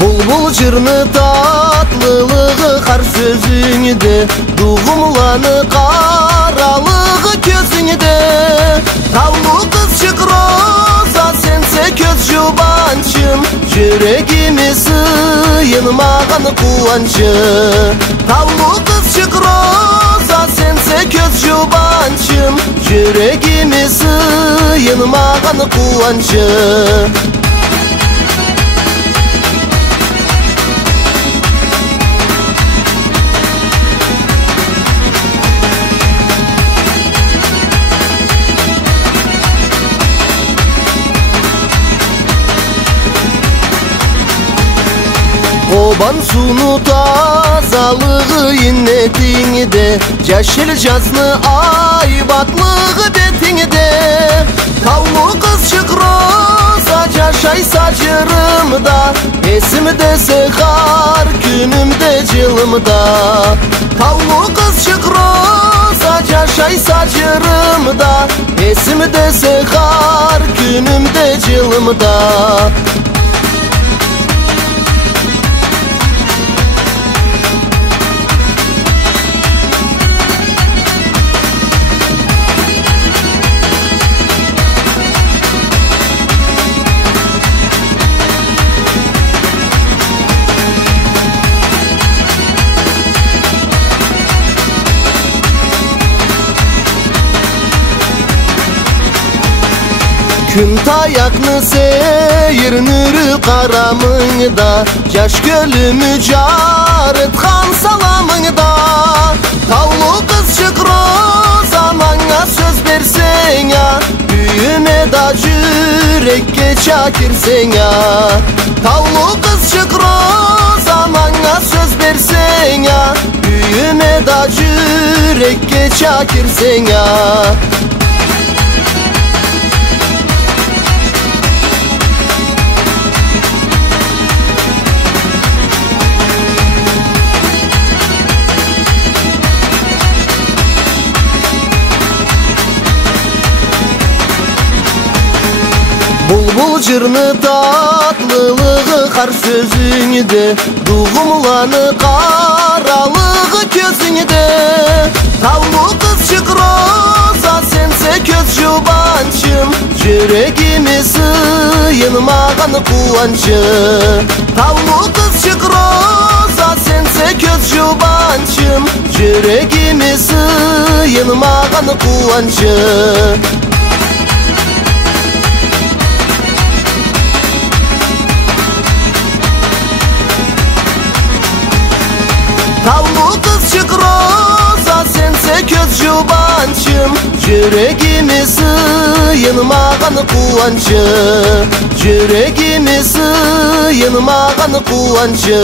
Bulbul jırны tatlılığı har sözüңde, Dugumlаны karalığı közüңde. Tavlu kızçık roza sense köz jubançım, Yüreğimi sıyınmağın kuvancı. Tavlu kızçık roza sense köz jubançım, Yüreğimi sıyınmağın kuvancı. Koban sunu tazalığı innetingde, Yeşil cazlı aybatlığı betingde. Tavlu kızçık roza yaşay saçırımda, Esimde sehar günümde cılımda. Tavlu kızçık roza yaşay saçırımda, Esimde sehar günümde cılımda. Gün tayakны seyirnürü karamıngda, Yaş gölümü jarıtkan salamıngda. Tavlu kızçık roza manga söz bersen ya, Büyüme da yürekке çakirsen ya. Tavlu kızçık roza manga söz bersen ya, Büyüme da yürekke çakirsen ya. Bulbul jırны tatlılığı har sözüңde, Dugumlаны karalığı közüңde. Tavlu kızçık roza sense köz jubançım, Yüreğimi sıyınmağın kuvancı. Tavlu kızçık roza sense köz jubançım, Yüreğimi sıyınmağın kuvancı. Tavlu kızçık roza sense köz jubançım, Yüreğimi sıyınmağın kuvancı. Yüreğimi sıyınmağın kuvancı.